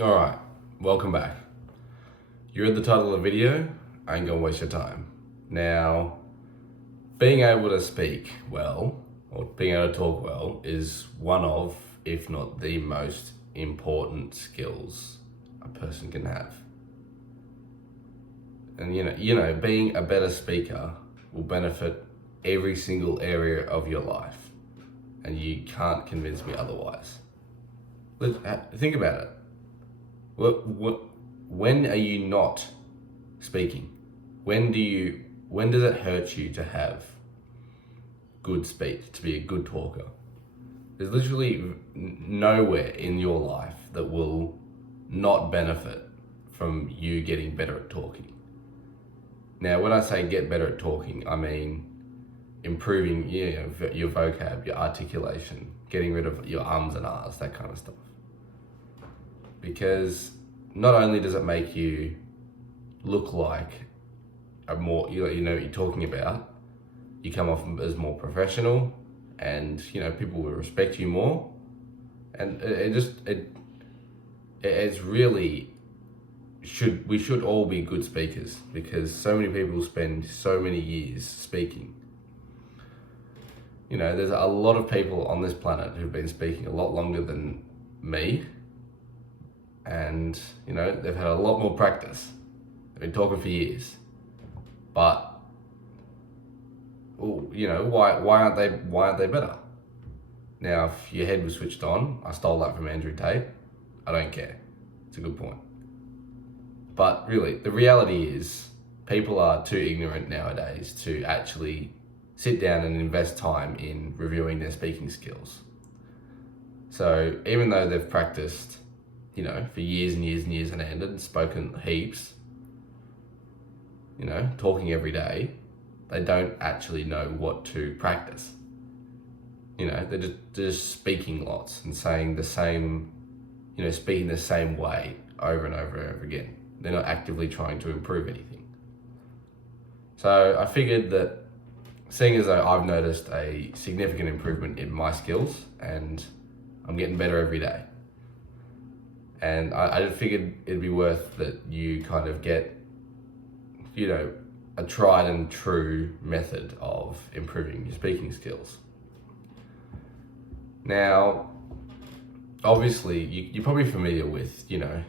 Alright, welcome back. You read the title of the video, I ain't gonna waste your time. Now, being able to speak well, or being able to talk well, is one of, if not the most important skills a person can have. And being a better speaker will benefit every single area of your life. And you can't convince me otherwise. Think about it. When are you not speaking? When does it hurt you to have good speech, to be a good talker? There's literally nowhere in your life that will not benefit from you getting better at talking. Now, when I say get better at talking, I mean improving your vocab, your articulation, getting rid of your ums and ahs, that kind of stuff. Because not only does it make you look like a more, you're talking about, you come off as more professional, and people will respect you more, and it's really we should all be good speakers, because so many people spend so many years speaking. There's a lot of people on this planet who've been speaking a lot longer than me, and they've had a lot more practice. They've been talking for years, but why aren't they better? Now, if your head was switched on, I stole that from Andrew Tate. I don't care. It's a good point. But really, the reality is, people are too ignorant nowadays to actually sit down and invest time in reviewing their speaking skills. So even though they've practiced, for years and years and years on end and spoken heaps, talking every day, they don't actually know what to practice. They're just speaking lots and saying the same, speaking the same way over and over and over again. They're not actively trying to improve anything. So I figured that, seeing as though I've noticed a significant improvement in my skills and I'm getting better every day, and I figured it'd be worth that you kind of get, a tried and true method of improving your speaking skills. Now, obviously, you're probably familiar with, the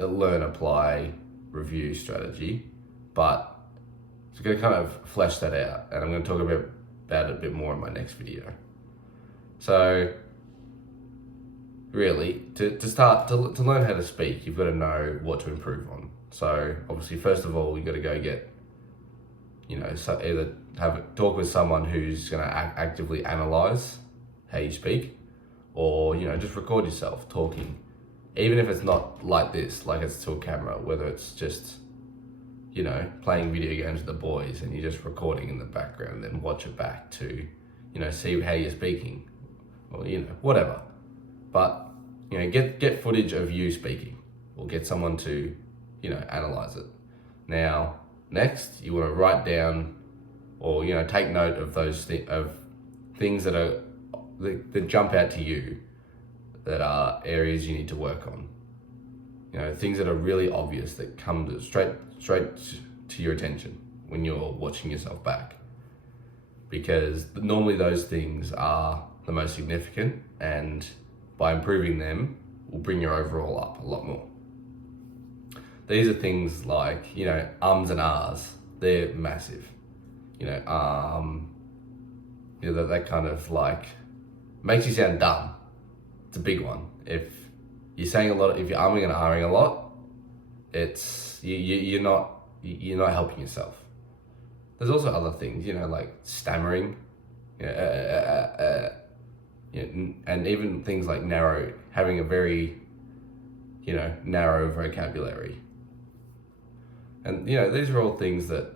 learn, apply, review strategy, but I'm going to kind of flesh that out, and I'm going to talk about it a bit more in my next video. So, really, to learn how to speak, you've got to know what to improve on. So, obviously, first of all, you've got to go get, either talk with someone who's going to actively analyze how you speak, or, just record yourself talking. Even if it's not like this, like it's to a camera, whether it's just, playing video games with the boys and you're just recording in the background and then watch it back to, see how you're speaking, or, whatever. But, get footage of you speaking, or get someone to, analyze it. Now, next, you want to write down, or, take note of those things that jump out to you, that are areas you need to work on. Things that are really obvious, that come straight to your attention when you're watching yourself back. Because normally those things are the most significant, and by improving them will bring your overall up a lot more. These are things like, ums and ahs. They're massive. That kind of like makes you sound dumb. It's a big one. If you're saying a lot, if you're umming and ahhing a lot, it's you're not helping yourself. There's also other things, like stammering, and even things like having a very, narrow vocabulary. And these are all things that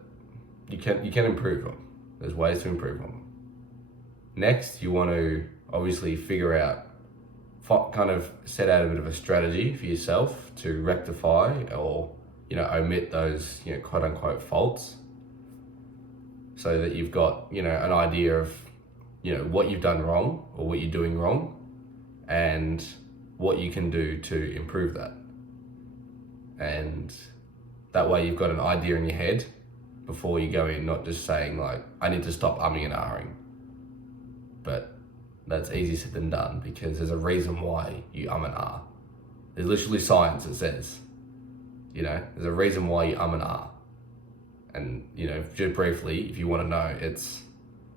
you can improve on. There's ways to improve on them. Next, you want to obviously figure out, kind of set out a bit of a strategy for yourself to rectify or omit those quote unquote faults, so that you've got an idea of what you've done wrong or what you're doing wrong, and what you can do to improve that. And that way you've got an idea in your head before you go in, not just saying like, I need to stop umming and ahhing. But that's easier said than done, because there's a reason why you and ah. There's literally science that says, there's a reason why you and ah. And, just briefly, if you want to know, it's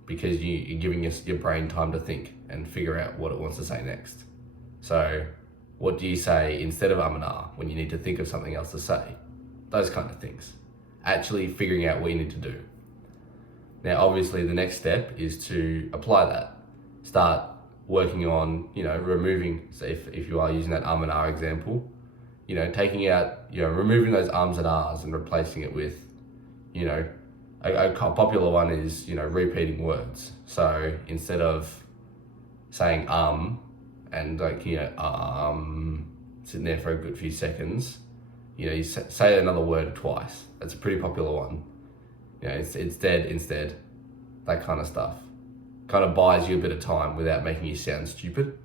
because you're giving your brain time to think and figure out what it wants to say next. So what do you say instead of and ah when you need to think of something else to say? Those kind of things. Actually figuring out what you need to do. Now, obviously, the next step is to apply that. Start working on, removing, so if you are using that and ah example, taking out, removing those ums and ahs and replacing it with, a popular one is, repeating words. So instead of saying and sitting there for a good few seconds, you say another word twice. That's a pretty popular one. It's dead instead, that kind of stuff. Kind of buys you a bit of time without making you sound stupid.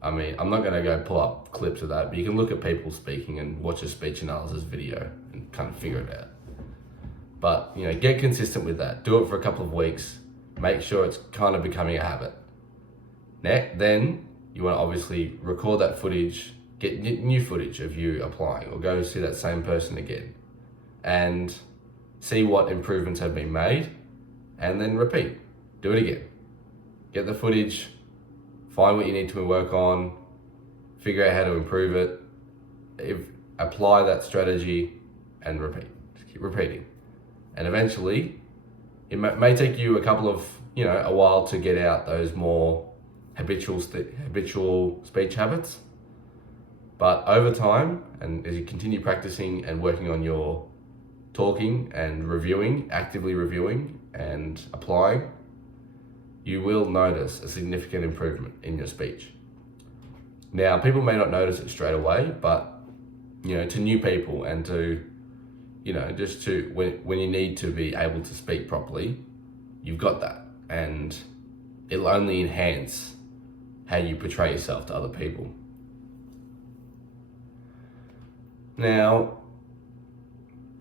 I mean, I'm not going to go pull up clips of that, but you can look at people speaking and watch a speech analysis video and kind of figure it out. But, get consistent with that. Do it for a couple of weeks. Make sure it's kind of becoming a habit. Then you want to obviously record that footage, get new footage of you applying, or go see that same person again and see what improvements have been made, and then repeat. Do it again. Get the footage, find what you need to work on, figure out how to improve it, apply that strategy, and repeat. Just keep repeating. And eventually, it may take you a while to get out those more habitual speech habits. But over time, and as you continue practicing and working on your talking and actively reviewing and applying, you will notice a significant improvement in your speech. Now, people may not notice it straight away, but, to new people and to, just to, when you need to be able to speak properly, you've got that. And it'll only enhance how you portray yourself to other people. Now,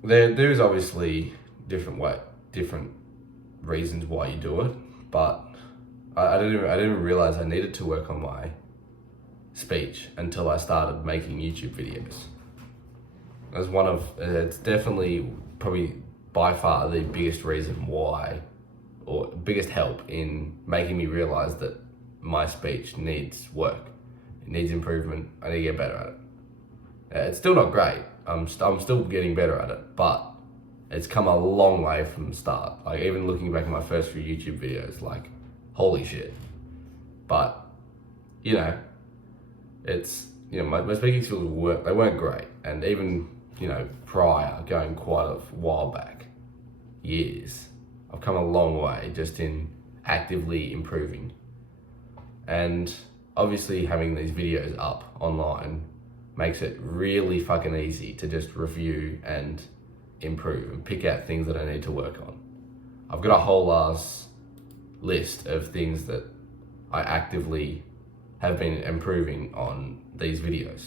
there is obviously different reasons why you do it, but I didn't realize I needed to work on my speech until I started making YouTube videos. It's definitely probably by far the biggest reason why, or biggest help in making me realize that my speech needs work. It needs improvement. I need to get better at it. It's still not great. I'm still getting better at it, but it's come a long way from the start. Like, even looking back at my first few YouTube videos, like, holy shit. But, it's, my speaking skills weren't great. And even, prior, going quite a while back, years, I've come a long way just in actively improving. And obviously having these videos up online makes it really fucking easy to just review and improve and pick out things that I need to work on. I've got a whole ass list of things that I actively have been improving on these videos.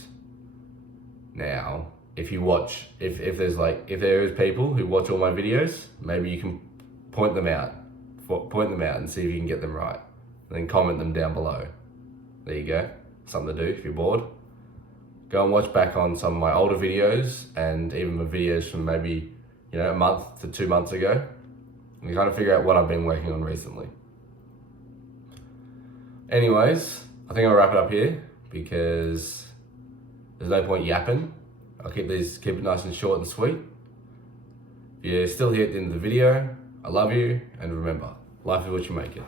Now, if there is people who watch all my videos, maybe you can point them out and see if you can get them right. And then comment them down below. There you go. Something to do if you're bored. Go and watch back on some of my older videos and even my videos from maybe, a month to 2 months ago. And kind of figure out what I've been working on recently. Anyways, I think I'll wrap it up here because there's no point yapping. I'll keep it nice and short and sweet. If you're still here at the end of the video, I love you, and remember, life is what you make it.